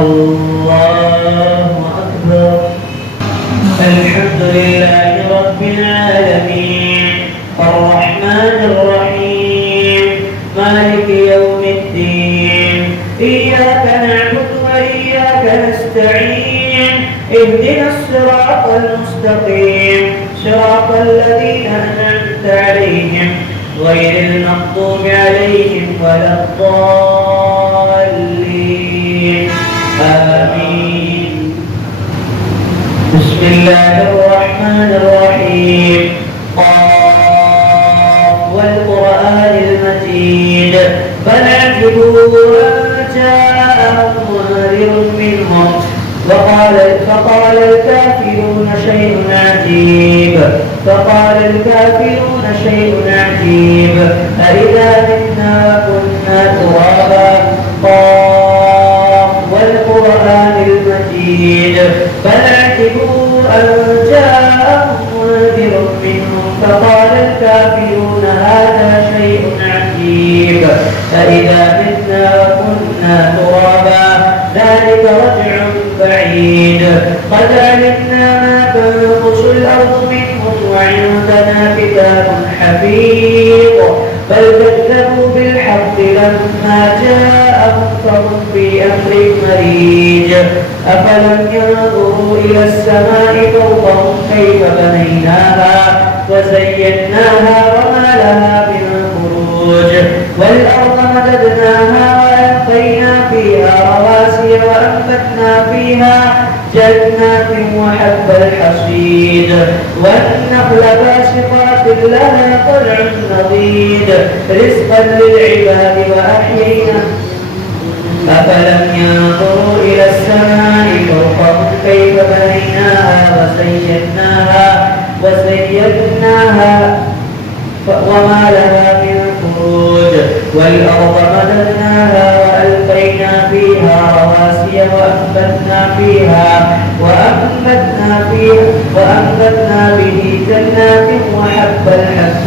الله أكبر. الحمد لله رب العالمين الرحمن الرحيم مالك يوم الدين إياك نعبد وإياك نستعين اهدنا الصراط المستقيم صراط الذين أنعمت عليهم غير المغضوب عليهم ولا الضالين آمين. بسم الله الرحمن الرحيم قاف والقرآن المجيد بل عجبوا أن جاءهم منذر منهم فقال الكافرون شيء عجيب أإذا متنا وكنا ترابا قاف والقرآن المجيد بل عجبوا أن جاءهم منذر منهم فقال الكافرون هذا شيء عجيب أإذا متنا وكنا ترابا ذلك رجع بعيد قد علمنا ما تنقص الأرض منهم وعندنا كتاب حفيظ بل كذبوا بالحق لما جاءهم فهم في أمر مريج أفلم ينظروا إلى السماء فوقهم كيف بنيناها وزيناها وما لها من فروج والأرض مددناها وألقينا فيها رواسي وأنبتنا فيها جنات وحب الحصيد والنخل باسقات لها طلع نضيد رزقا للعباد وأحيينا أفلم ينظروا إلى السماء فوقهم كيف بنيناها وزيناها وما لها من فروج والأرض مددناها وألقينا فيها رواسي وأنبتنا به جنات وحب الحصيد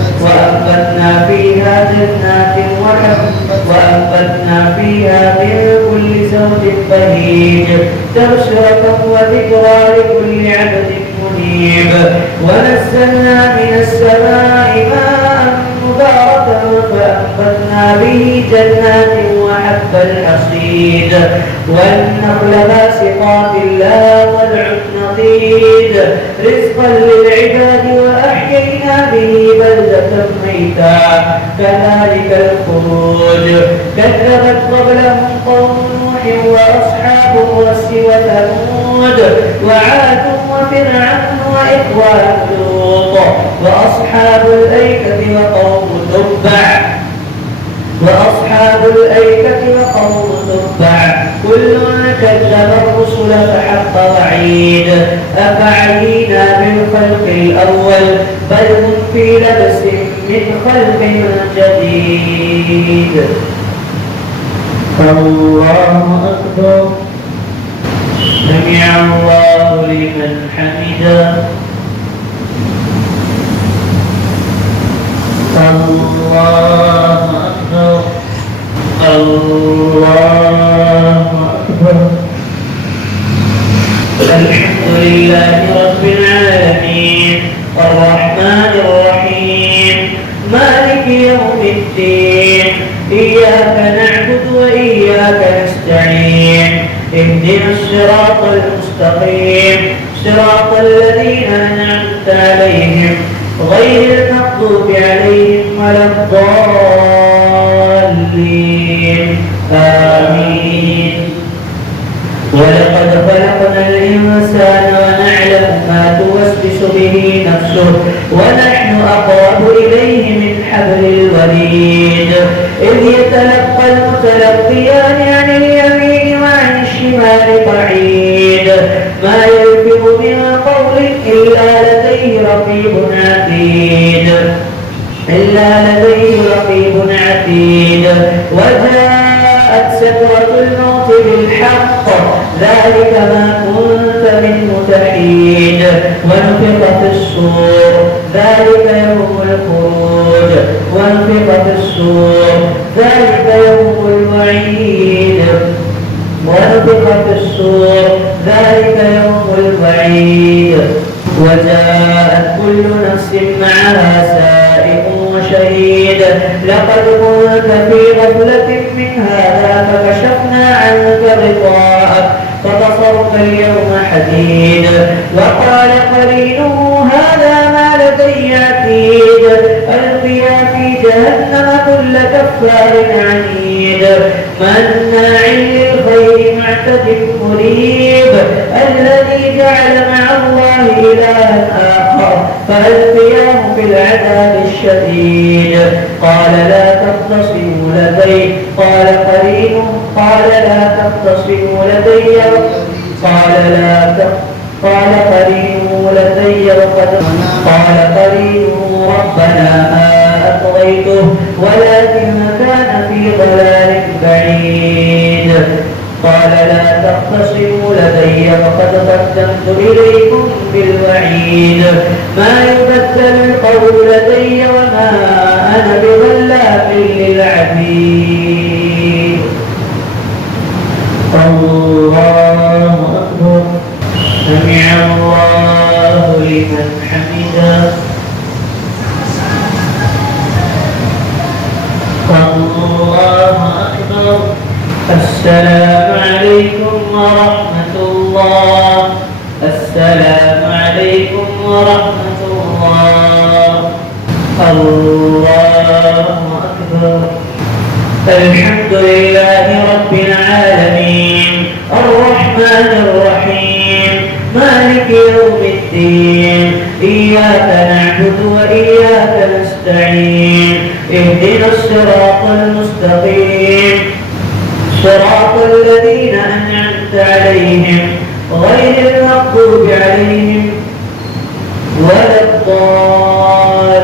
وأنبتنا فيها من كل زوج بهيج تبصرة وذكرى لكل عبد منيب ونزلنا من السماء ماء مباركا فأنبتنا به جنات وحب الحصيد والنخل باسقات لها طلع نضيد رزقا للعباد وأحيينا به بلدة ميتا كذلك الخروج كذبت قبلهم قوم نوح وأصحاب الرس وثمود وعاد وفرعون وإخوان لوط وأصحاب الأيكة وقوم تبع كل كذب الرسل فحق وعيد أفعينا بالخلق الأول بل هم في لبس من خلق جديد. الله أكبر. سمع الله لمن حمده. الله أكبر. الله أكبر. الحمد لله رب العالمين الرحمن الرحيم مالك يوم الدين إياك نعبد وإياك نستعين اهدنا الصراط المستقيم صراط الذين أنعمت عليهم غير المغضوب عليهم ولا الضالين آمين. ولقد خلقنا الإنسان ونعلم ما توسوس به نفسه ونحن أقرب إليه من حبل الوريد إذ يتلقى المتلقيان عن اليمين وعن الشمال قعيد ما يلفظ من قول إلا لديه رقيب عتيد وجاءت سكرة الموت بالحق ذلك ما كنت منه تحيد ونفخ في الصور ذلك يوم الخروج ونفخ في الصور ذلك يوم الوعيد ونفخ في الصور ذلك يوم الوعيد وجاءت كل نفس معها سائق وشهيد لقد كنت في غفلة من هذا فكشفنا عنك غطاءك فبصرك اليوم حديد وقال قرينه هذا ما لدي عتيد ألقيا في جهنم كل كفار عنيد مناع للخير معتد مريب الذي جعل مع الله إلها آخر فألقياه في العذاب الشديد قال لا تختصموا لدي قال قرينه قال لا تختصموا لدي قال قرينه لدي وقد قال قرينه ربنا ما أطغيته ولكن كان في ضلال بعيد قال لا تختصموا لدي وقد قدمت إليكم بالوعيد ما يبدل القول لدي وما أنا بظلام للعبيد الله أكبر سمع الله لمن حمده الله أكبر السلام عليكم ورحمة الله السلام عليكم ورحمة الله الله أكبر الحمد لله رب العالمين الرحمن الرحيم مالك يوم الدين إياك نعبد وإياك نستعين اهدنا الصراط المستقيم صراط الذين أنعمت عليهم غير المغضوب عليهم ولا الضالين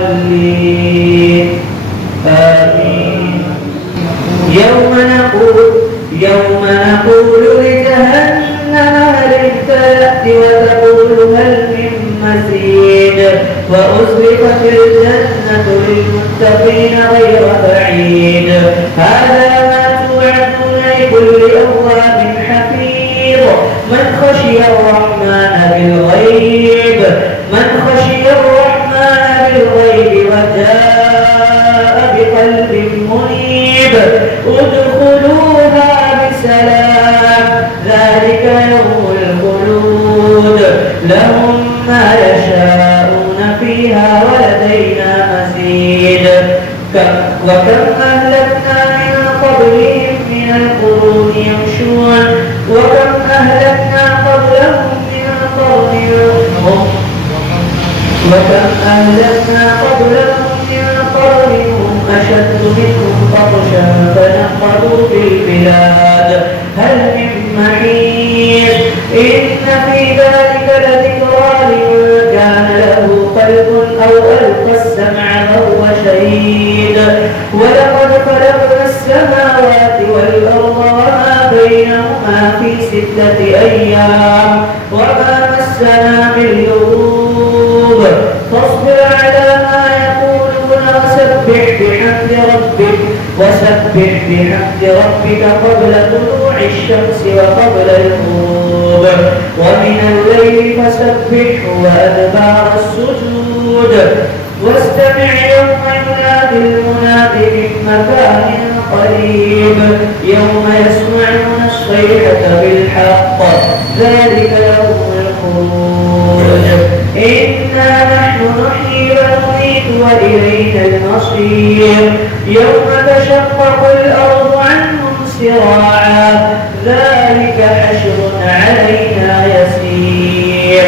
آمين يوم نقول لجهنم هل امتلأت وتقول هل من مزيد وأزلفت الجنة للمتقين غير بعيد هذا ما توعدون لكل أواب حفيظ من خشي الرحمن بالغيب وجاء بقلب منيب ادخلوها بسلام ذلك يوم الخلود لهم ما يشاءون فيها ولدينا مزيد وكم أهلكنا من قبلهم من القرون يمشون وكم أهلكنا قبلهم من قرن هم أشد منهم بطشا فنقبوا في البلاد هل من محيص إن في ذلك لذكرى لمن كان له قلب أو ألقى السمع وهو شهيد ولقد خلقنا السماوات والأرض وما بينهما في 6 أيام وما مسنا من لغوب فاصبر على ما يقولون وسبح بحمد ربك قبل طلوع الشمس وقبل الغروب ومن الليل فسبحه وأدبار السجود واستمع يوم ينادي المناد من مكان قريب يوم يسمعون الصيحة بالحق ذلك يوم الخروج إنا نحن نحيي ونميت وإلينا المصير يوم تشقق الأرض عنهم سراعا ذلك حشر علينا يسير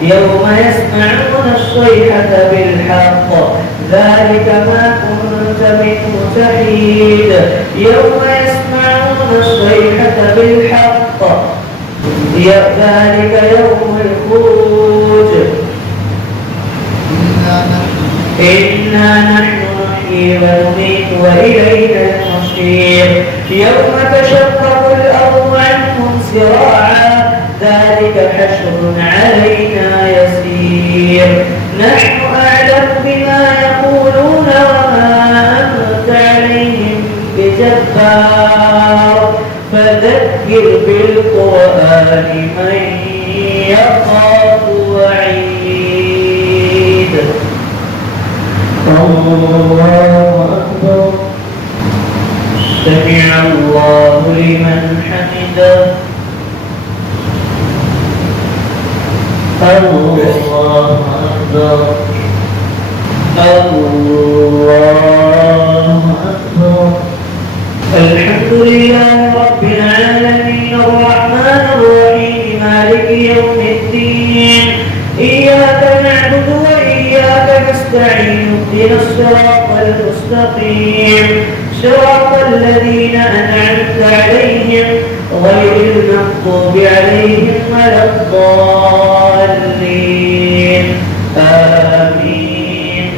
يوم يسمعون الصيحة بالحق ذلك ما كنت منه تحيد يوم يسمعون الصيحة بالحق ذلك يوم الخروج إنا نحن نحيي ونميت وإلينا المصير يوم تشقق الأرض عنهم سراعا ذلك حشر علينا يسير نحن أعلم لمن يخاف وعيد. الله أكبر. سمع الله لمن حمده. الله أكبر. الله أكبر. الحمد لله رب العالمين الرحمن الرحيم مالك يوم الدين إياك نعبد وإياك نستعين اهدنا الصراط المستقيم صراط الذين أنعمت عليهم غير المغضوب عليهم ولا الضالين آمين.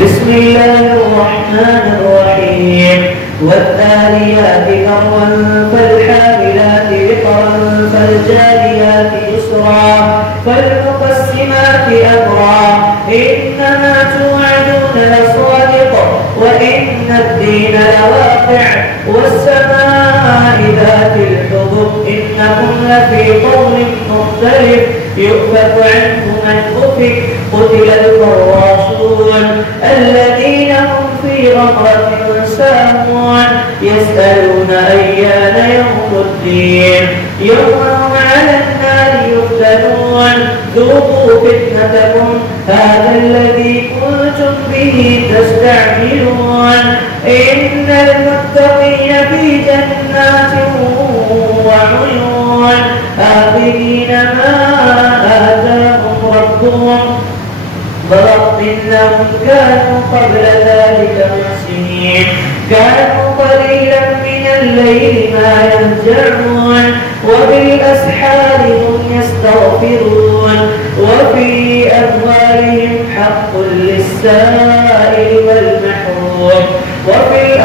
بسم الله الرحمن الرحيم والذاريات ذروا فالحاملات وقرا فالجاريات يسرا فالمقسمات أمرا إنما توعدون لصادق وإن الدين لواقع والسماء ذات الحبك إنكم لفي قول مختلف يؤفك عنه من أفك قتل الفراشون الذين هم في غمرة ساهون يسألون أيان يوم الدين يوم هم على النار يفتنون ذوقوا فتنتكم هذا الذي كنتم به تستعجلون إن المتقين في جنات وعيون آخذين ما آتاهم ربهم ضرب إنهم كانوا قبل ذلك محسنين كانوا قليلا من الليل ما يهجعون وبالأسحار هم يستغفرون وفي أموالهم حق للسائل والمحروم وفي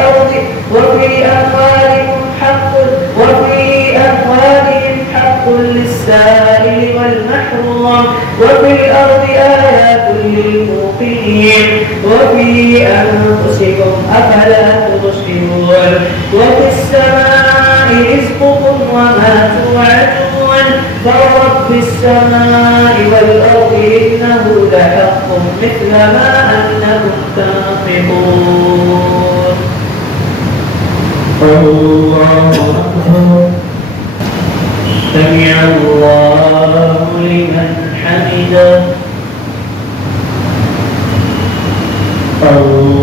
أموالهم حق للسائل والمحروم وفي الأرض آيات للموقنين وفي أنفسكم أفلا تبصرون وفي السماء رزقكم وما توعدون فرب السماء والأرض إنه لحق مثل ما أنكم تنطقون. الله أكبر. سمع الله لمن حمده. الله